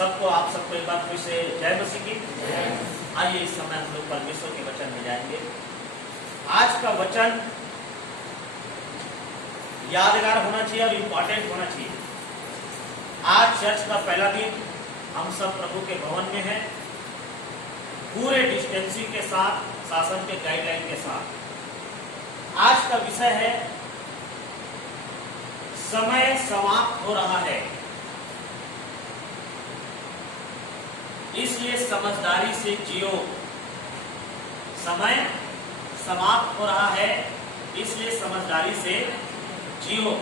सबको एक बार फिर से जय मसीह की। आइए इस समय हम लोग परमेश्वर के वचन में जाएंगे। आज का वचन यादगार होना चाहिए और इम्पोर्टेंट होना चाहिए। आज चर्च का पहला दिन, हम सब प्रभु के भवन में हैं, पूरे डिस्टेंसिंग के साथ, शासन के गाइडलाइन के साथ। आज का विषय है समय समाप्त हो रहा है, इसलिए समझदारी से जियो। समय समाप्त हो रहा है, इसलिए समझदारी से जियो।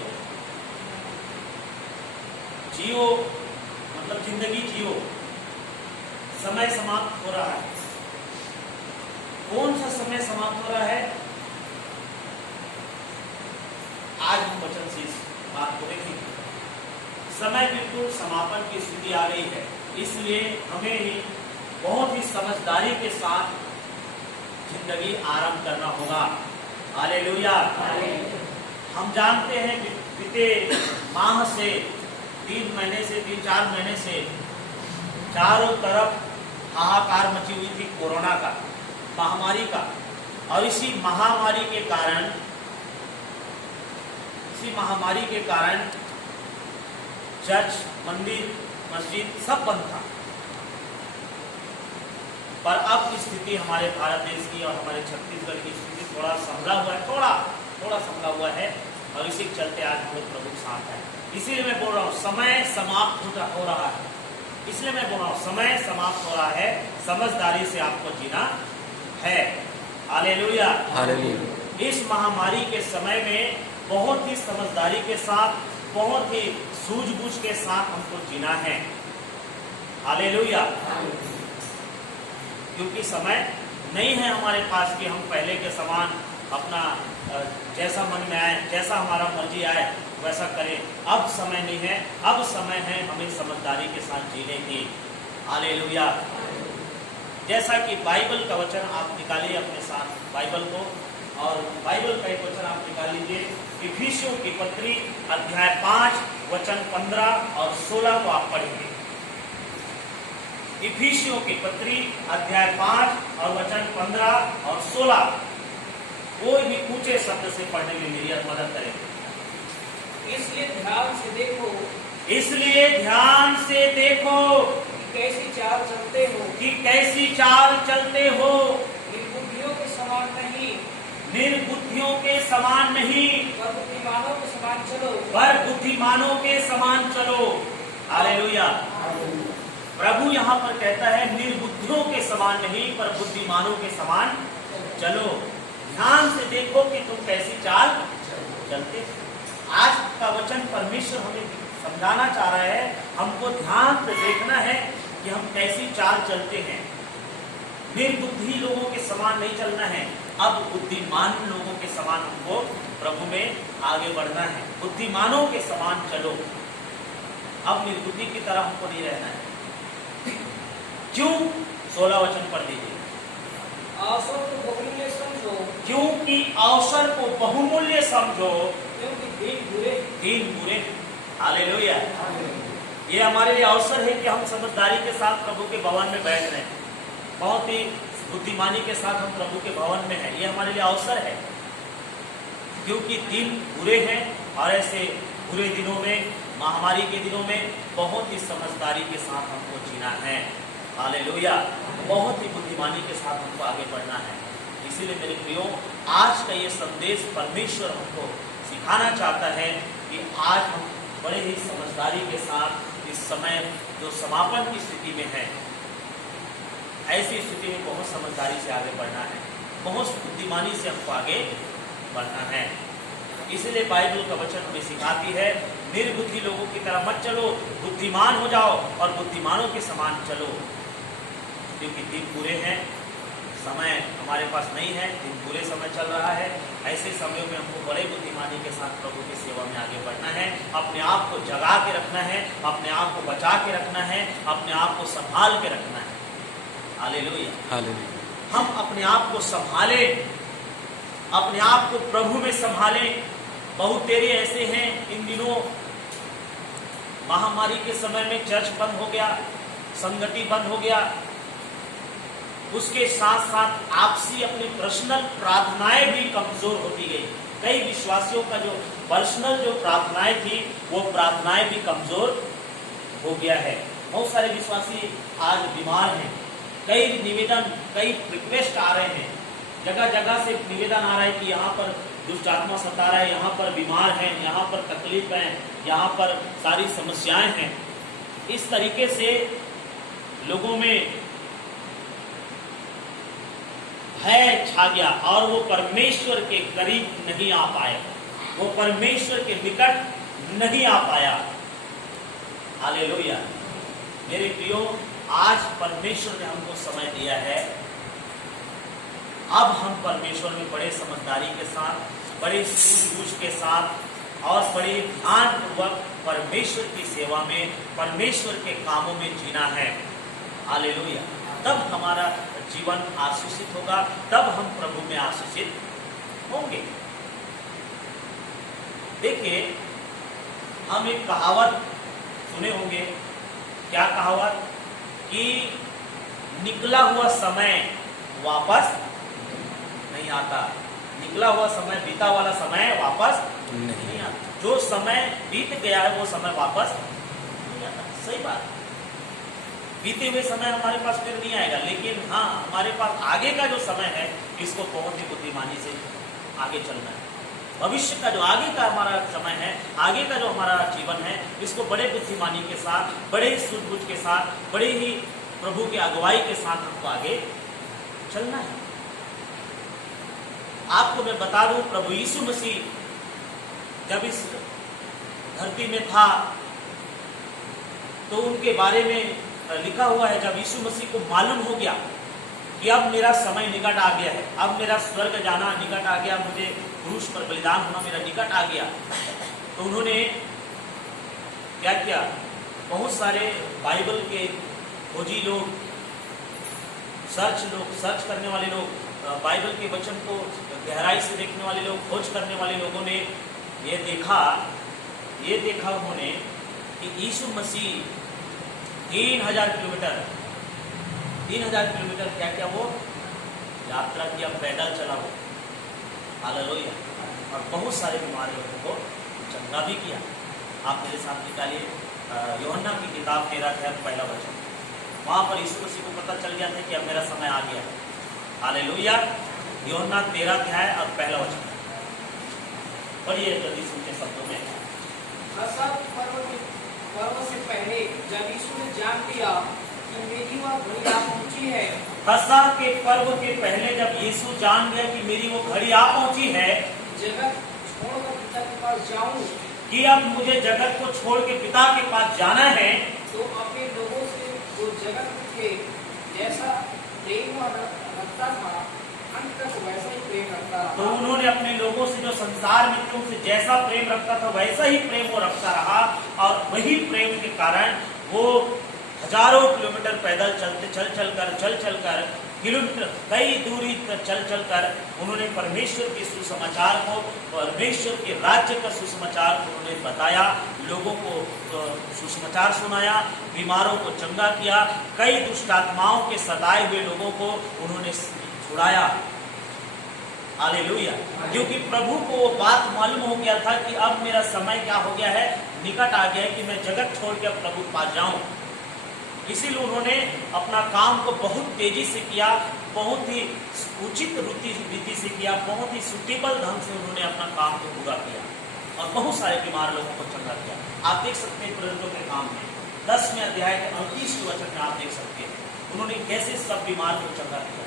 जियो मतलब जिंदगी जियो। समय समाप्त हो रहा है। कौन सा समय समाप्त हो रहा है? आज हम वचन से इस बात को देखेंगे। समय बिल्कुल समापन की स्थिति आ गई है, इसलिए हमें ही बहुत ही समझदारी के साथ जिंदगी आरंभ करना होगा। हालेलुया। हम जानते हैं बीते माह से, 3 महीने से, 3-4 महीने से चारों तरफ हाहाकार मची हुई थी कोरोना का, महामारी का। और इसी महामारी के कारण चर्च, मंदिर, मस्जिद सब बंद था। पर अब की स्थिति हमारे भारत देश की और हमारे छत्तीसगढ़ की स्थिति थोड़ा संभला हुआ है, थोड़ा संभला हुआ है, और इसी के चलते आज हम लोग प्रभु साथ है। इसीलिए मैं बोल रहा हूँ समय समाप्त हो रहा है। इसलिए मैं बोल रहा हूँ समय समाप्त हो रहा है, समझदारी से आपको जीना है। हालेलुया। हालेलुया। इस महामारी के समय में बहुत ही समझदारी के साथ, बहुत ही सूझबूझ के साथ हमको जीना है। हालेलुया। क्योंकि समय नहीं है हमारे पास कि हम पहले के समान अपना जैसा मन में आए, जैसा हमारा मर्जी आए वैसा करें। अब समय नहीं है, अब समय है हमें समझदारी के साथ जीने की। हालेलुया। जैसा कि बाइबल का वचन आप निकालिए अपने साथ बाइबल को, और बाइबल का एक वचन आप निकाल लीजिए। इफिसियों की पत्री अध्याय 5 वचन 15 और 16 को आप पढ़ेंगे। इफिसियों की पत्री अध्याय 5 और वचन 15 और 16 कोई भी ऊंचे शब्द से पढ़ने में मेरी मदद करेंगे। इसलिए ध्यान से देखो कि कैसी चाल चलते हो, निर्बुद्धियों के समान नहीं, पर बुद्धिमानों के समान चलो। हालेलुया। प्रभु यहाँ पर कहता है निर्बुद्धियों के समान नहीं, पर बुद्धिमानों के समान चलो। ध्यान से देखो कि तुम कैसी चाल चलते। आज का वचन परमेश्वर हमें समझाना चाह रहा है, हमको ध्यान से देखना है कि हम कैसी चाल चलते हैं। निर्बुद्धि लोगों के समान नहीं चलना है, अब बुद्धिमान लोगों के समान हमको प्रभु में आगे बढ़ना है। बुद्धिमानों के समान चलो। अब निर्बुद्धि की तरह हमको नहीं रहना है। क्यों? 16 वचन पढ़ लीजिए। अवसर को बहुमूल्य समझो, क्योंकि अवसर को बहुमूल्य समझो, क्योंकि दिन बुरे। हालेलुया। ये हमारे लिए अवसर है कि हम समझदारी के साथ प्रभु के भवन में बैठ रहे हैं। बहुत ही बुद्धिमानी के साथ हम प्रभु के भवन में हैं। ये हमारे लिए अवसर है, क्योंकि दिन बुरे हैं, और ऐसे बुरे दिनों में, महामारी के दिनों में बहुत ही समझदारी के साथ हमको जीना है। हालेलुया। बहुत ही बुद्धिमानी के साथ हमको आगे बढ़ना है। इसीलिए मेरे प्रियो, आज का ये संदेश परमेश्वर हमको सिखाना चाहता है कि आज हम बड़े ही समझदारी के साथ इस समय जो समापन की स्थिति में है, ऐसी स्थिति में बहुत समझदारी से आगे बढ़ना है, बहुत बुद्धिमानी से हमको आगे बढ़ना है। इसलिए बाइबल का वचन हमें सिखाती है निर्बुद्धि लोगों की तरह मत चलो, बुद्धिमान हो जाओ और बुद्धिमानों के समान चलो। क्योंकि दिन बुरे हैं, समय हमारे पास नहीं है, दिन बुरे समय चल रहा है। ऐसे समयों में हमको बड़े बुद्धिमानी के साथ प्रभु की सेवा में आगे बढ़ना है। अपने आप को जगा के रखना है, अपने आप को बचा के रखना है, अपने आप को संभाल के रखना है। हालेलुया। हालेलुया। हम अपने आप को संभाले, अपने आप को प्रभु में संभाले। बहुत तेरे ऐसे हैं, इन दिनों महामारी के समय में चर्च बंद हो गया, संगठिबद्ध हो गया। उसके साथ साथ आपसी अपनी पर्सनल प्रार्थनाएं भी कमजोर होती गई। कई विश्वासियों का जो पर्सनल जो प्रार्थनाएं थी वो प्रार्थनाएं भी कमजोर हो गया है। बहुत सारे विश्वासी आज बीमार हैं। कई निवेदन, कई रिक्वेस्ट आ रहे हैं, जगह जगह से निवेदन आ रहा है कि यहाँ पर दुष्ट आत्मा सता रहा है, यहाँ पर बीमार हैं, यहाँ पर तकलीफ है, यहाँ पर सारी समस्याएं हैं। इस तरीके से लोगों में भय छा गया और वो परमेश्वर के करीब नहीं आ पाए, वो परमेश्वर के निकट नहीं आ पाया। हालेलुया। मेरे प्रियो, आज परमेश्वर ने हमको समय दिया है। अब हम परमेश्वर में बड़े समझदारी के साथ, बड़े सूझबूझ के साथ और बड़े ध्यानपूर्वक परमेश्वर की सेवा में, परमेश्वर के कामों में जीना है। हालेलुया। तब हमारा जीवन आशीषित होगा, तब हम प्रभु में आशीषित होंगे। देखिए, हम एक कहावत सुने होंगे। क्या कहावत? कि निकला हुआ समय वापस नहीं आता। निकला हुआ समय, बीता वाला समय वापस नहीं आता। जो समय बीत गया है वो समय वापस नहीं आता। सही बात। बीते हुए समय हमारे पास फिर नहीं आएगा, लेकिन हाँ, हमारे पास आगे का जो समय है इसको बहुत ही बुद्धिमानी से आगे चलना है। भविष्य का जो आगे का हमारा समय है, आगे का जो हमारा जीवन है, इसको बड़े बुद्धिमानी के साथ, बड़े सूझबूझ के साथ, बड़े ही प्रभु की अगुवाई के साथ हमको आगे चलना है। आपको मैं बता दूं, प्रभु यीशु मसीह जब इस धरती में था तो उनके बारे में लिखा हुआ है, जब यीशु मसीह को मालूम हो गया कि अब मेरा समय निकट आ गया है, अब मेरा स्वर्ग जाना निकट आ गया, मुझे क्रूस पर बलिदान होना मेरा निकट आ गया, तो उन्होंने क्या किया? बहुत सारे बाइबल के खोजी लोग, सर्च करने वाले लोग, बाइबल के वचन को गहराई से देखने वाले लोग, खोज करने वाले लोगों ने ये देखा उन्होंने कि यीशु मसीह 3000 किलोमीटर क्या वो यात्रा किया, पैदल चला वो। हालेलुया। और बहुत सारे बीमार लोगों को चंगा भी किया। आप मेरे साथ निकालिए यूहन्ना की किताब 13 अध्याय 1 वचन। वहाँ पर यीशु मसीह को पता चल गया था कि अब मेरा समय आ गया है। हालेलुया। यूहन्ना 13 अध्याय और 1 वचन पढ़िए जल्दी सुनते शब्दों में। पर्व से पहले जब यीशु ने जान लिया कि मेरी वह घड़ी आ पहुंची है, फसह के पर्व के पहले जब यीशु जान गया कि मेरी वो घड़ी आ पहुंची है, जगत छोड़कर पिता के पास जाऊं, कि अब मुझे जगत को छोड़ के पिता के पास जाना है, तो अपने लोगों से वो जगत के जैसा प्रेम रखता था, अंत तक वैसा ही प्रेम रखता रहा। तो उन्होंने अपने लोगों से, जो संसार मित्रों से जैसा प्रेम रखता था वैसा ही प्रेम वो रखता रहा। और वही प्रेम के कारण वो हजारों किलोमीटर पैदल चल कर किलोमीटर कई दूरी तक चल कर उन्होंने परमेश्वर के सुसमाचार को, परमेश्वर के राज्य का सुसमाचार को उन्होंने बताया, लोगों को सुसमाचार सुनाया, बीमारों को चंगा किया, कई दुष्ट आत्माओं के सताए हुए लोगों को उन्होंने छुड़ाया। हालेलुया। क्योंकि प्रभु को वो बात मालूम हो गया था कि अब मेरा समय क्या हो गया है, निकट आ गया है कि मैं जगत छोड़ के अब प्रभु के पास जाऊं। इसीलिए उन्होंने अपना काम को बहुत तेजी से किया, बहुत ही उचित रीति से किया, बहुत ही सुटेबल ढंग से उन्होंने अपना काम को पूरा किया और बहुत सारे बीमार लोगों को चंगा किया। आप देख सकते हैं प्रेरितों के काम में 10वें अध्याय के 38 वचन में आप देख सकते हैं उन्होंने कैसे सब बीमार को चंगा किया।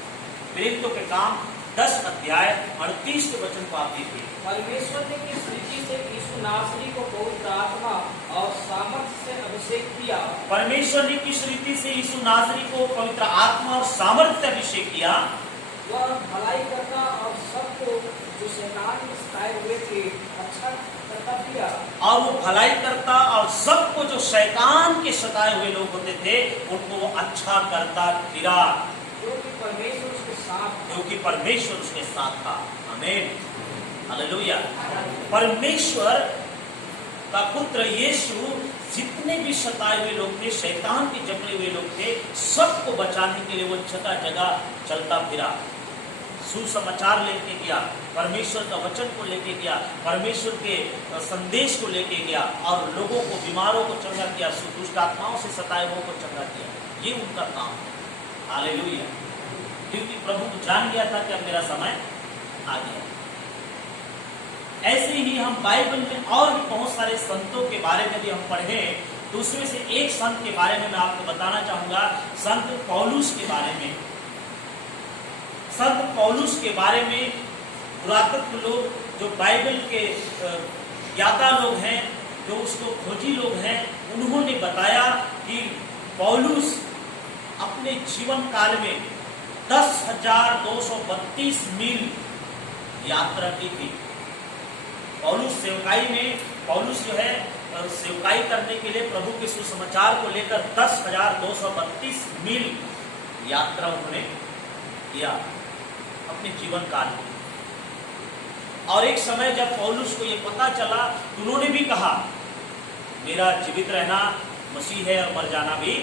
प्रेरितों के काम 10 अध्याय 38 वचन को आप देखिए। परमेश्वर ने किस रीति से यीशु नासरी को पवित्र आत्मा और सामर्थ्य से अभिषेक किया। परमेश्वर ने किस रीति से यीशु नासरी को पवित्र आत्मा और सामर्थ्य से अभिषेक किया। वह भलाई करता और सबको जो शैतान के सताए हुए थे अच्छा करता फिरा। और वो भलाई करता और सबको जो शैतान के सताए हुए लोग होते थे उनको वो अच्छा करता फिरा, क्योंकि परमेश्वर उसके साथ था। आमीन। हालेलुया। परमेश्वर का पुत्र यीशु जितने भी सताए हुए लोग थे, शैतान के जकड़े हुए लोग थे, सबको बचाने के लिए वो जगह जगह चलता फिरा, सुसमाचार लेके गया, परमेश्वर का वचन को लेके गया, परमेश्वर के संदेश को लेके गया और लोगों को, बीमारों को चंगा किया, दुष्ट आत्माओं से सताए हुओं को चंगा किया। ये उनका काम है। हालेलुया। क्योंकि प्रभु जान गया था कि अब मेरा समय आ गया। ऐसे ही हम बाइबल में और भी बहुत सारे संतों के बारे में भी हम पढ़े, तो उसमें से एक संत के बारे में मैं आपको बताना चाहूंगा, संत पौलुस के बारे में। संत पौलुस के बारे में पुरातत्व लोग, जो बाइबल के ज्ञाता लोग हैं, जो उसको खोजी लोग हैं, उन्होंने बताया कि पौलुस अपने जीवन काल में 10,232 मील यात्रा की थी। पौलुस सेवकाई में, पौलुस जो है सेवकाई करने के लिए प्रभु के सुसमाचार को लेकर 10,232 मील यात्रा उन्होंने किया अपने जीवन काल में। और एक समय जब पौलुस को ये पता चला, उन्होंने भी कहा मेरा जीवित रहना मसीह है और मर जाना भी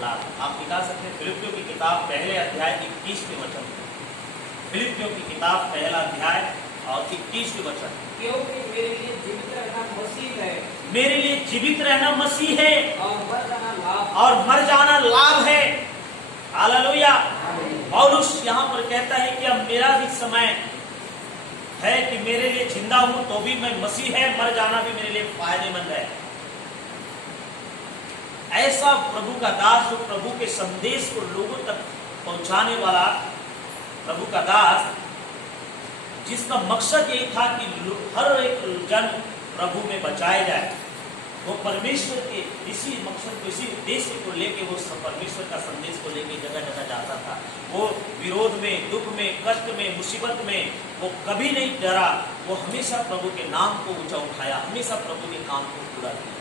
लाभ। आप दिखा सकते हैं फिलिपियों की किताब पहले अध्याय 21वें वचन। फिलिपियों की किताब पहला अध्याय और 21वें वचन। क्योंकि मेरे लिए जीवित रहना मसीह है, मेरे लिए जीवित रहना मसीह है और मर जाना लाभ, और मर जाना लाभ है। हालेलुया। पौलुस यहाँ पर कहता है कि अब मेरा भी समय है कि मेरे लिए जिंदा हूं तो भी मैं मसीह है, मर जाना भी मेरे लिए फायदेमंद है। ऐसा प्रभु का दास, जो प्रभु के संदेश को लोगों तक पहुंचाने वाला प्रभु का दास, जिसका मकसद यही था कि हर एक जन प्रभु में बचाए जाए, वो परमेश्वर के इसी मकसद को, इसी उद्देश्य को लेके वो परमेश्वर का संदेश को लेके जगह जगह जाता था। वो विरोध में, दुख में, कष्ट में, मुसीबत में वो कभी नहीं डरा। वो हमेशा प्रभु के नाम को ऊंचा उठाया, हमेशा प्रभु के काम को पूरा किया।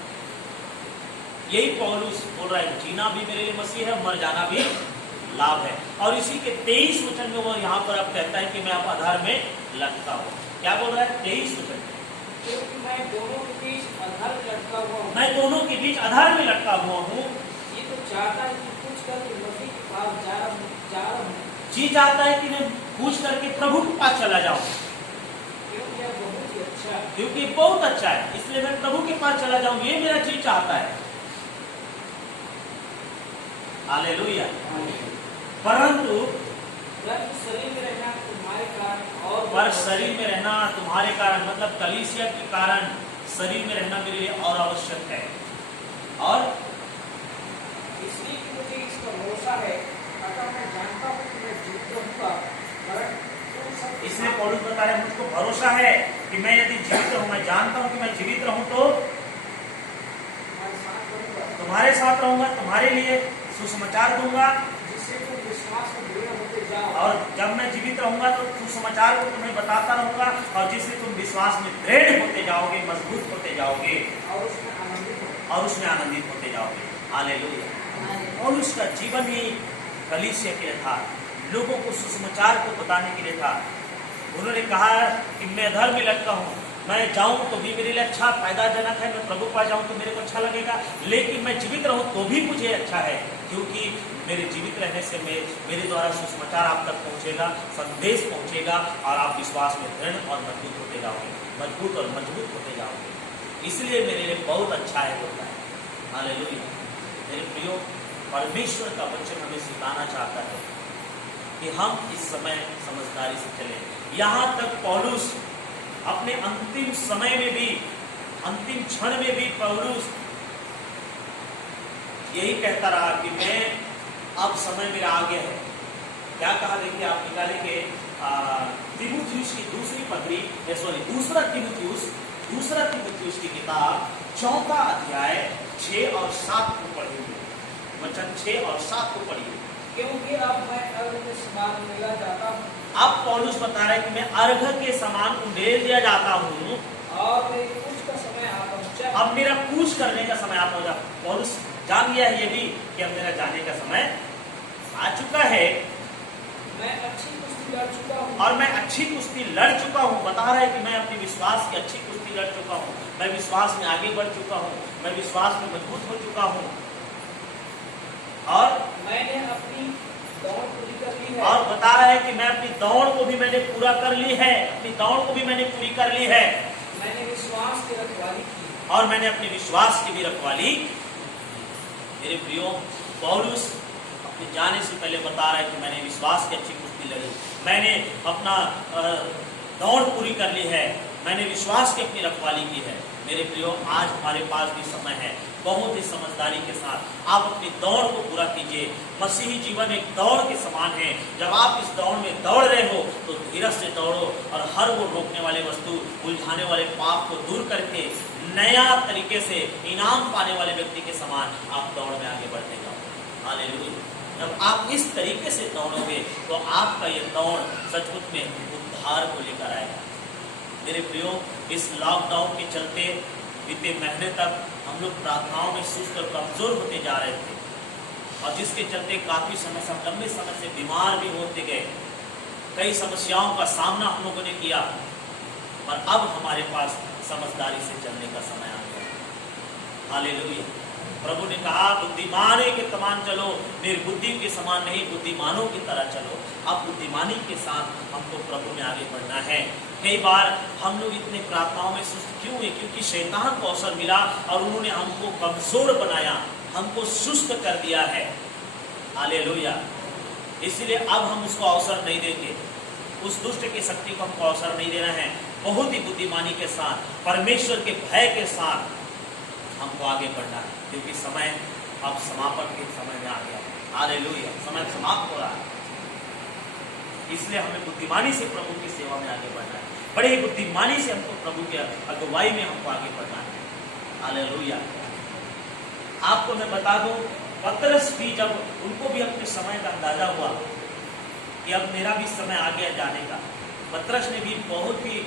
यही पौलुस बोल रहा है, जीना भी मेरे लिए मसीह है, मर जाना भी लाभ है। और इसी के 23 वचन में वो यहाँ पर अब कहता है कि मैं अब आधार में लटका हूँ। क्या बोल रहा है 23 वचन? क्योंकि मैं दोनों के बीच आधार में लटका हुआ हूँ। मैं दोनों के बीच आधार में लटका हुआ हूँ। ये तो चाहता है कि कुछ करके मसीह के पास जा रहा हूँ। जी चाहता है कि मैं पूछ करके प्रभु के पास चला जाऊं, क्योंकि यह बहुत ही अच्छा है, क्योंकि बहुत अच्छा है, इसलिए मैं प्रभु के पास चला जाऊं। ये मेरा जी चाहता है। हालेलुया। परंतु शरीर में रहना तुम्हारे कारण और पर शरीर में रहना तुम्हारे कारण, मतलब कलीसिया के कारण शरीर में रहना मेरे लिए और आवश्यक है। और इसलिए कि मुझे इसका भरोसा है, अगर मैं जानता हूँ कि मैं जीवित रहूंगा, इसलिए पौलुस बता रहे, मुझको भरोसा है कि मैं यदि जीवित रहूं, मैं जानता हूं कि मैं जीवित रहूं तो तुम्हारे साथ रहूंगा, तुम्हारे लिए सुसमाचार दूंगा, जिससे तुम विश्वास में दृढ़ होते जाओ। और जब मैं जीवित रहूंगा तो सुसमाचार को तुम्हें बताता रहूंगा, और जिससे तुम विश्वास में दृढ़ होते जाओगे, मजबूत होते जाओगे और उसमें आनंदित होते जाओगे। हालेलुया। पौलुस का जीवन ही कलीसिया के लिए था, लोगों को सुसमाचार को बताने के लिए था। उन्होंने कहा कि मैं अधर्म में लटका हूँ, मैं जाऊं तो भी मेरे लिए अच्छा फायदाजनक है, मैं प्रभु के पास जाऊं तो मेरे को अच्छा लगेगा, लेकिन मैं जीवित रहूं तो भी मुझे अच्छा है, क्योंकि मेरे जीवित रहने से मेरे द्वारा सुसमाचार आप तक पहुंचेगा, संदेश पहुंचेगा, और आप विश्वास में दृढ़ और मजबूत होते जाओगे, मजबूत और मजबूत होते जाओगे। इसलिए मेरे लिए बहुत अच्छा है होता है। हालेलुया। मेरे प्रियो, परमेश्वर का वचन हमें सिखाना चाहता है कि हम इस समय समझदारी से चलें। यहाँ तक पौलुस अपने अंतिम समय में भी, अंतिम क्षण में भी पौलुस यही कहता रहा कि मैं अब समय मेरा आ गया है। क्या कहा, देखिए आप निकालेंगे तीमुथियुस की दूसरी पत्री, दूसरा तीमुथियुस की किताब 4 अध्याय 6 और 7 को पढ़िए, वचन 6 और 7 को पढ़िए। क्योंकि अब मैं अर्घ के समान उंडेला जाता हूँ। अब पौलुस बता रहा है कि मैं अर्घ के समान उंडेल दिया जाता हूँ, और मेरी कूच का समय आ पहुंचा। अब मेरा कूच करने का समय आ पहुंचा। पौलुस जान गया है ये भी कि अब मेरा जाने का समय आ चुका है। मैं अच्छी कुश्ती लड़ चुका हूँ और मैं अच्छी कुश्ती लड़ चुका हूँ। बता रहा है कि मैं अपने विश्वास की अच्छी कुश्ती लड़ चुका हूँ, मैं विश्वास में आगे बढ़ चुका हूँ, मैं विश्वास में मजबूत हो चुका हूँ और मैंने अपनी दौड़ पूरी कर ली है और बता रहा है कि मैं अपनी दौड़ को भी मैंने पूरा कर ली है, अपनी दौड़ को भी मैंने पूरी कर ली है मैंने विश्वास की रखवाली की और मैंने अपने विश्वास की भी रखवाली। मेरे प्रियो, पौलुस अपने जाने से पहले बता रहा है कि मैंने विश्वास की अच्छी कुश्ती लड़ी, मैंने अपना दौड़ पूरी कर ली है, मैंने विश्वास की अपनी रखवाली की है। मेरे प्रियो, आज हमारे पास भी समय है, बहुत ही समझदारी के साथ आप अपनी दौड़ को पूरा कीजिए। मसीही जीवन एक दौड़ के समान है। जब आप इस दौड़ में दौड़ रहे हो तो धीरज से दौड़ो और हर वो रोकने वाले वस्तु, उलझाने वाले पाप को दूर करके नया तरीके से इनाम पाने वाले व्यक्ति के समान आप दौड़ में आगे बढ़ते जाओ। हालेलुया। जब आप इस तरीके से दौड़ोगे तो आपका ये दौड़ सचमुच में उद्धार को लेकर आएगा। मेरे प्रियो, इस लॉकडाउन के चलते बीते महीने तक हम लोग प्रार्थनाओं में सुस्त और कमजोर होते जा रहे थे और जिसके चलते काफी समय से, लंबे समय से बीमार भी होते गए। कई समस्याओं का सामना हम लोगों ने किया, पर अब हमारे पास समझदारी से चलने का समय आ गया। हालेलुया। प्रभु ने कहा, बुद्धिमानों के समान चलो, निर्बुद्धि के समान नहीं, बुद्धिमानों की तरह चलो। अब बुद्धिमानी के साथ हमको प्रभु में आगे बढ़ना है। कई बार हम लोग इतने प्रार्थनाओं में सुस्त क्यों हुए? क्योंकि शैतान को अवसर मिला और उन्होंने हमको कमजोर बनाया, हमको सुस्त कर दिया है। हालेलुया। इसलिए अब हम उसको अवसर नहीं देंगे, उस दुष्ट की शक्ति को हमको अवसर नहीं देना है। बहुत ही बुद्धिमानी के साथ, परमेश्वर के भय के साथ हमको आगे बढ़ना है, क्योंकि समय अब समापन के समय में आ गया। हालेलुया। समय समाप्त हो रहा है, इसलिए हमें बुद्धिमानी से प्रभु की सेवा में आगे बढ़ना है। बड़े ही बुद्धिमानी से हमको प्रभु के अगुवाई में हमको आगे बढ़ना है। हालेलुया। आपको मैं बता दूं, पतरस भी जब उनको भी अपने समय का अंदाजा हुआ कि अब मेरा भी समय आ गया जाने का, पतरस ने भी बहुत ही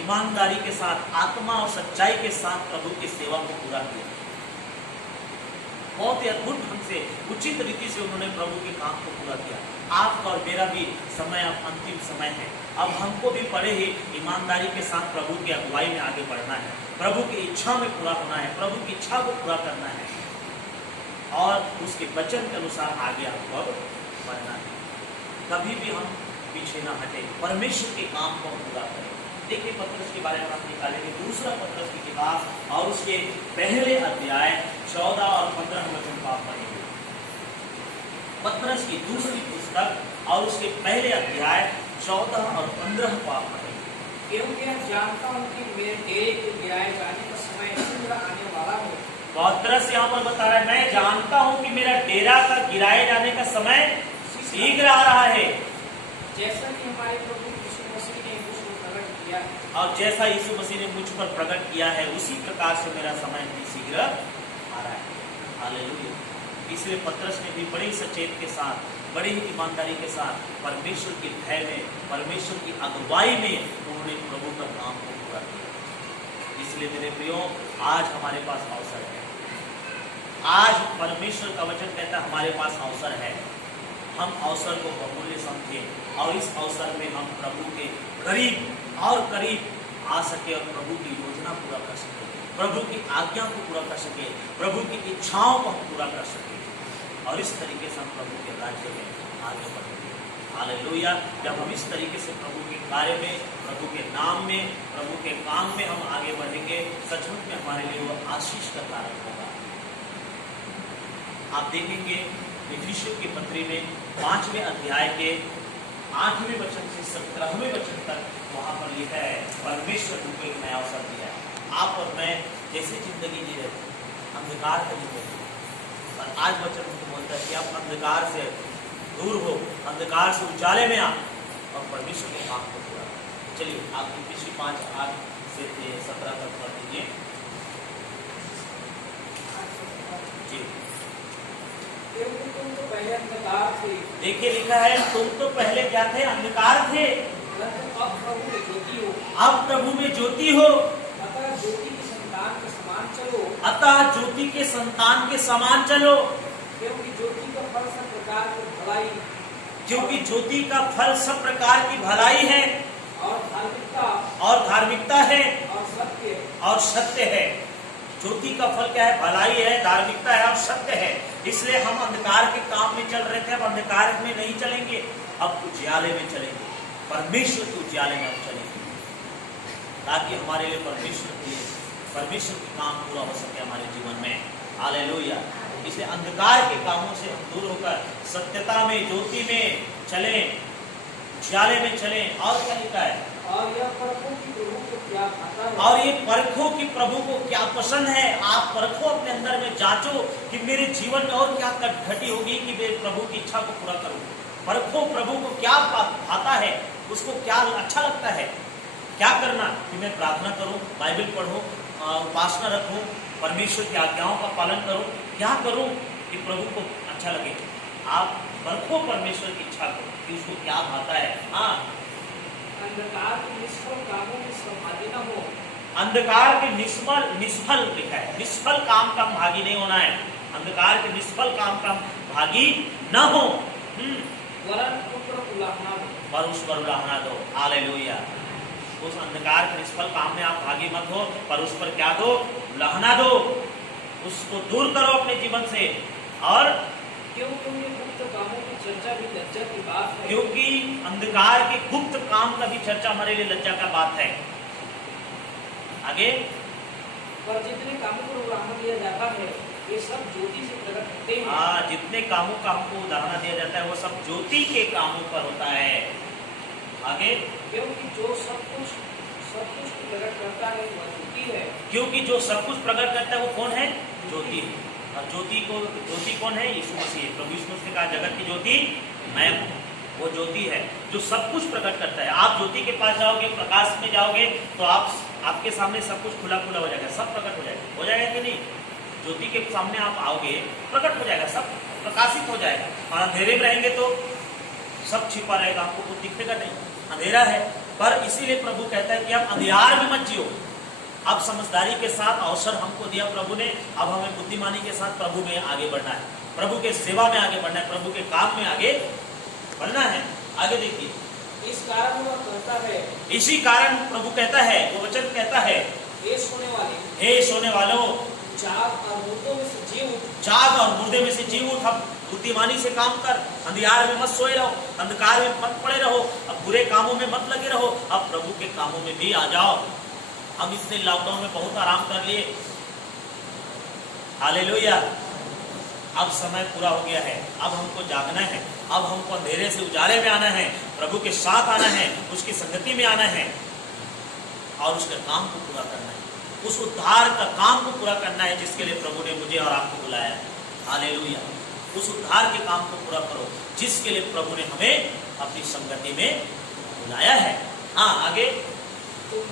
ईमानदारी के साथ, आत्मा और सच्चाई के साथ प्रभु की सेवा को पूरा किया। बहुत ही अद्भुत ढंग से, उचित रीति से उन्होंने प्रभु के काम को पूरा किया। आपका और मेरा भी समय अब अंतिम समय है। अब हमको भी बड़े ही ईमानदारी के साथ प्रभु की अगुवाई में आगे बढ़ना है, प्रभु की इच्छा में पूरा होना है, प्रभु की इच्छा को पूरा करना है और उसके वचन के अनुसार आगे हमको अब बढ़ना है। कभी भी हम पीछे ना हटे, परमेश्वर के काम को पूरा करें। देखिए, पतरस के बारे में हम निकालेंगे दूसरा पतरस की किताब और उसके पहले अध्याय 14 और 15 वचन को आप पढ़ेंगे। पतरस की दूसरी पुस्तक और उसके पहले अध्याय 14 और 15 को आप पढ़ेंगे। क्योंकि मैं जानता हूँ कि मेरे डेरे के गिराए जाने का समय शीघ्र आने वाला है। पतरस यहाँ पर बता रहा है, मैं जानता हूँ कि मेरा डेरा का गिराए जाने का समय शीघ्र आ रहा है। जैसा कि हमारे प्रभु यीशु मसीह ने मुझ पर प्रकट किया है, और जैसा यीशु मसीह ने मुझ पर प्रकट किया है, उसी प्रकार से मेरा समय भी शीघ्र आ रहा है। हालेलुया। इसलिए पतरस ने भी बड़ी सचेत के साथ, बड़ी ही ईमानदारी के साथ परमेश्वर के भय में, परमेश्वर की अगुवाई में उन्होंने प्रभु का काम को पूरा किया। इसलिए मेरे प्रियो, आज हमारे पास अवसर है। आज परमेश्वर का वचन कहता है हमारे पास अवसर है। हम अवसर को बहुमूल्य समझें और इस अवसर में हम प्रभु के करीब और करीब आ सके और प्रभु की योजना पूरा कर सके, प्रभु की आज्ञा को पूरा कर सके, प्रभु की इच्छाओं को हम पूरा कर सके और इस तरीके से हम प्रभु के राज्य में आगे बढ़ेंगे। हालेलुया। जब हम इस तरीके से प्रभु के कार्य में, प्रभु के नाम में, प्रभु के काम में हम आगे बढ़ेंगे, सचमुच में हमारे लिए वो आशीष का कारण होगा। आप देखेंगे इफिसियों की पत्री में 5वें अध्याय के 8वें वचन से 17वें वचन तक वहां पर लिखा है, परमेश्वर हमको एक नया अवसर दिया है। आप और मैं जैसे जिंदगी जी रहे थे, अंधकार का जिंदगी, और आज वचन हमको बोलता है कि आप अंधकार से दूर हो, अंधकार से उजाले में आ और परमेश्वर के काम को पूरा। चलिए आप इफिसी 5:8 से 17 तक पढ़ दीजिए जी। क्योंकि तुम तो पहले अंधकार थे। देखिए लिखा है, तुम तो पहले क्या थे? अंधकार थे, परंतु अब प्रभु में ज्योति हो। अब प्रभु में ज्योति हो। अतः ज्योति के संतान के समान चलो। अतः ज्योति के संतान के समान चलो। क्योंकि ज्योति का फल सब प्रकार की भलाई, क्योंकि ज्योति का फल सब प्रकार की भलाई है और धार्मिकता है और सत्य है। ज्योति का फल क्या है? भलाई है, धार्मिकता है और सत्य है। इसलिए हम अंधकार के काम में चल रहे थे, अब अंधकार में नहीं चलेंगे, अब उजियाले में चलेंगे। परमेश्वर के उजियाले में अब चलेंगे, ताकि हमारे लिए परमेश्वर के काम पूरा हो सके हमारे जीवन में। हालेलुया। इसलिए अंधकार के कामों से हम दूर होकर सत्यता में, ज्योति में चलें, उजियाले में चलें। और क्या लिखा है? और यह परखो कि प्रभु को क्या भाता है। और ये परखो कि प्रभु को क्या पसंद है। आप परखो, अपने अंदर में जांचो कि मेरे जीवन में और क्या घटी होगी कि मैं प्रभु की इच्छा को पूरा करूं। परखो प्रभु को क्या भाता है, उसको क्या अच्छा लगता है। क्या करना कि मैं प्रार्थना करूं, बाइबल पढ़ूं, उपासना रखूं, परमेश्वर की आज्ञाओं का पालन करूं। क्या करूं कि प्रभु को अच्छा लगे। आप परखो परमेश्वर की इच्छा को कि उसको क्या भाता है। हाँ, अंधकार के निष्फल कामों में सहभागी न हो। अंधकार के निष्फल लिखा है, निष्फल काम का भागी नहीं होना है। अंधकार के निष्फल काम का भागी न हो, वरन उस पर उलाहना दो। हालेलुया। उस अंधकार के निष्फल काम में आप भागी मत हो, पर उस पर क्या दो? उलाहना दो। उसको दूर करो अपने जीवन से। और क्योंकि गुप्त कामों की चर्चा भी लज्जा की बात है। क्योंकि अंधकार के गुप्त काम का भी चर्चा हमारे लिए लज्जा का बात है। आगे, पर जितने कामों को उदाहरण दिया जाता है ये सब ज्योति से प्रकट होते हैं। हाँ, जितने कामों का हमको उदाहरण दिया जाता है वो सब ज्योति के कामों पर होता है। आगे, क्योंकि जो सब कुछ प्रकट करता है वह ज्योति है। क्योंकि जो सब कुछ प्रकट करता है वो कौन है? ज्योति है। और ज्योति कौन है? यीशु मसीह। प्रभु यीशु मसीह ने कहा, जगत की ज्योति मैं हूँ। वो ज्योति है जो सब कुछ प्रकट करता है। आप ज्योति के पास जाओगे, प्रकाश में जाओगे, तो आपके सामने सब कुछ खुला हो जाएगा, सब प्रकट हो जाएगा कि नहीं? ज्योति के सामने आप आओगे, प्रकट हो जाएगा, सब प्रकाशित हो जाएगा। और अंधेरे में रहेंगे तो सब छिपा रहेगा, आपको कुछ दिखेगा नहीं, अंधेरा है। पर इसीलिए प्रभु कहता है कि आप अंधियार में मत जियो। अब समझदारी के साथ अवसर हमको दिया प्रभु ने, अब हमें बुद्धिमानी के साथ प्रभु में आगे बढ़ना है, प्रभु के सेवा में आगे बढ़ना है, प्रभु के काम में आगे बढ़ना है। आगे देखिए, इस कारण वह कहता है, इसी कारण प्रभु कहता है, वो वचन कहता है, हे सोने वालों, जाग और मुर्दों में से जी उठ। जाग और मुर्दे में से जी उठ। अब बुद्धिमानी से काम कर, अंधियार में मत सोए रहो, अंधकार में मत पड़े रहो, अब बुरे कामों में मत लगे रहो, अब प्रभु के कामों में भी आ जाओ। हम इतने लॉकडाउन में बहुत आराम कर लिए, हालेलुया। अब समय पूरा हो गया है, अब हमको जागना है, अब हमको अंधेरे से उजाले में आना है, प्रभु के साथ आना है, उसकी संगति में आना है और उसके काम को पूरा करना है, उस उद्धार का काम को पूरा करना है जिसके लिए प्रभु ने मुझे और आपको बुलाया है। हालेलुया। उस उद्धार के काम को पूरा करो जिसके लिए प्रभु ने हमें अपनी संगति में बुलाया है। हाँ, आगे